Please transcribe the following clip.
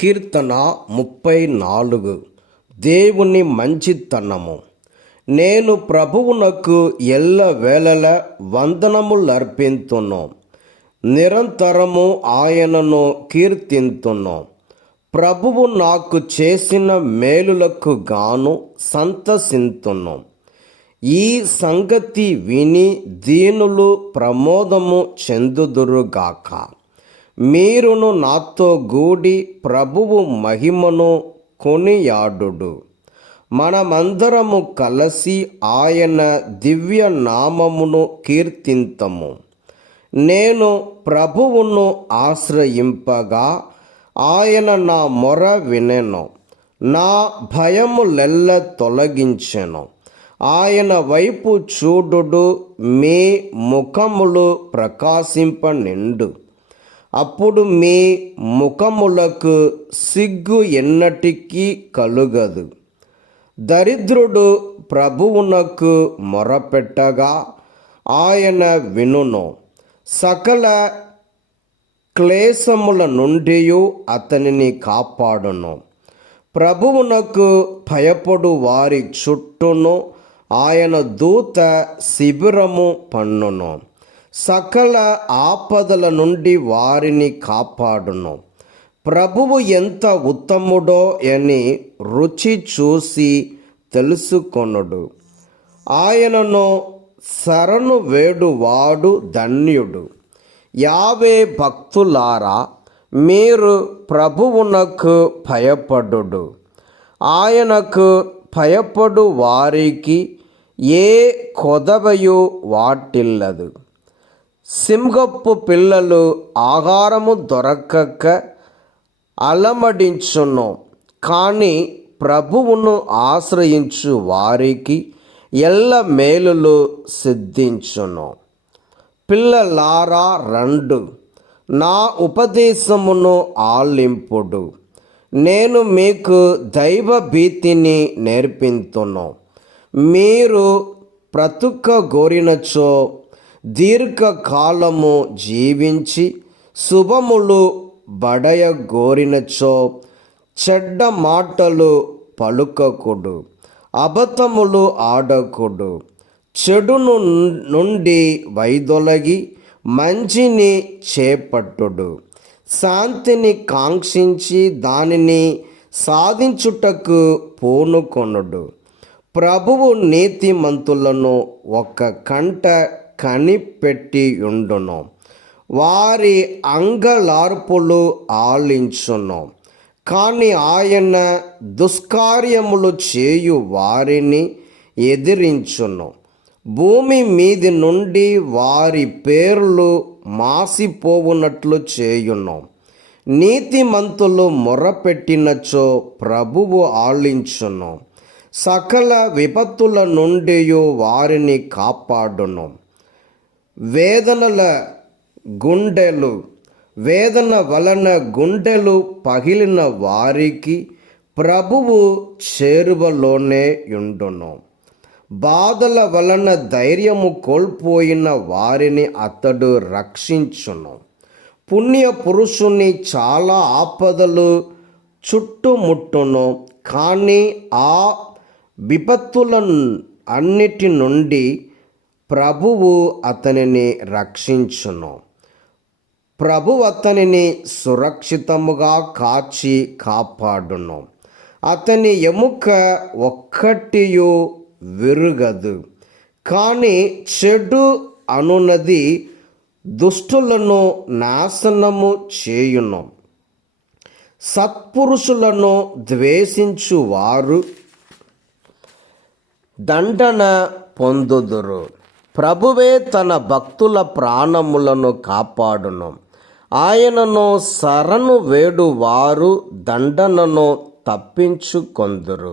కీర్తన 34. దేవుని మంచితనము. నేను ప్రభువునకు ఎల్లవేళల వందనములర్పింతును, నిరంతరము ఆయనను కీర్తింతును. ప్రభువు నాకు చేసిన మేలులకు గాను సంతసింతును. ఈ సంగతి విని దీనులు ప్రమోదము చెందుదురుగాక. మీరును నాతో గూడి ప్రభువు మహిమను కొనియాడుడు. మనమందరము కలిసి ఆయన దివ్య నామమును కీర్తింతము. నేను ప్రభువును ఆశ్రయింపగా ఆయన నా మొర వినెను, నా భయములెల్ల తొలగించెను. ఆయన వైపు చూడుడు, మీ ముఖములు ప్రకాశింపనిండు. అప్పుడు మీ ముఖములకు సిగ్గు ఎన్నటికీ కలుగదు. దరిద్రుడు ప్రభువునకు మొరపెట్టగా ఆయన వినును. సకల క్లేశముల నుండి అతనిని కాపాడును. ప్రభువునకు భయపడు వారి చుట్టూను ఆయన దూత శిబిరము పన్నును. సకల ఆపదల నుండి వారిని కాపాడును. ప్రభువు ఎంత ఉత్తముడో అని రుచి చూసి తెలుసుకొనుడు. ఆయనను శరణు వేడువాడు ధన్యుడు. యావే భక్తులారా, మీరు ప్రభువునకు భయపడుడు. ఆయనకు భయపడు వారికి ఏ కొదవయు వాటిల్లదు. సింహపు పిల్లలు ఆహారము దొరకక అలమడించును, కానీ ప్రభువును ఆశ్రయించు వారికి ఎల్ల మేలులు సిద్ధించును. పిల్లలారా రండు, నా ఉపదేశమును ఆలింపుడు. నేను మీకు దైవ భీతిని నేర్పింతును. మీరు బ్రతుకగోరినచో దీర్ఘకాలము జీవించి శుభములు బడయగోరినచో చెడ్డ మాటలు పలుకకుడు, అబద్ధములు ఆడకుడు. చెడును నుండి వైదొలగి మంచిని చేపట్టుడు. శాంతిని కాంక్షించి దానిని సాధించుటకు పూనుకొనుడు. ప్రభువు నీతిమంతులను ఒక కంట కనిపెట్టి ఉండును. వారి అంగలార్పులు ఆలించును. కానీ ఆయన దుష్కార్యములు చేయు వారిని ఎదిరించును. భూమి మీది నుండి వారి పేర్లు మాసిపోవునట్లు చేయును. నీతిమంతులు మొర్రపెట్టినచో ప్రభువు ఆలించును. సకల విపత్తుల నుండి వారిని కాపాడును. వేదన వలన గుండెలు పగిలిన వారికి ప్రభువు చేరువలోనే యుండును. బాధల వలన ధైర్యము కోల్పోయిన వారిని అతడు రక్షించును. పుణ్య పురుషుని చాలా ఆపదలు చుట్టుముట్టును, కానీ ఆ విపత్తుల అన్నిటి నుండి ప్రభువు అతనిని రక్షించును. ప్రభువు అతనిని సురక్షితముగా కాచి కాపాడును. అతని ఎముక ఒక్కటియు విరుగదు. కానీ చెడు అనునది దుష్టులను నాశనము చేయును. సత్పురుషులను ద్వేషించువారు దండన పొందుదురు. ప్రభువే తన భక్తుల ప్రాణములను కాపాడును. ఆయనను శరణు వేడు వారు దండనను తప్పించుకొందురు.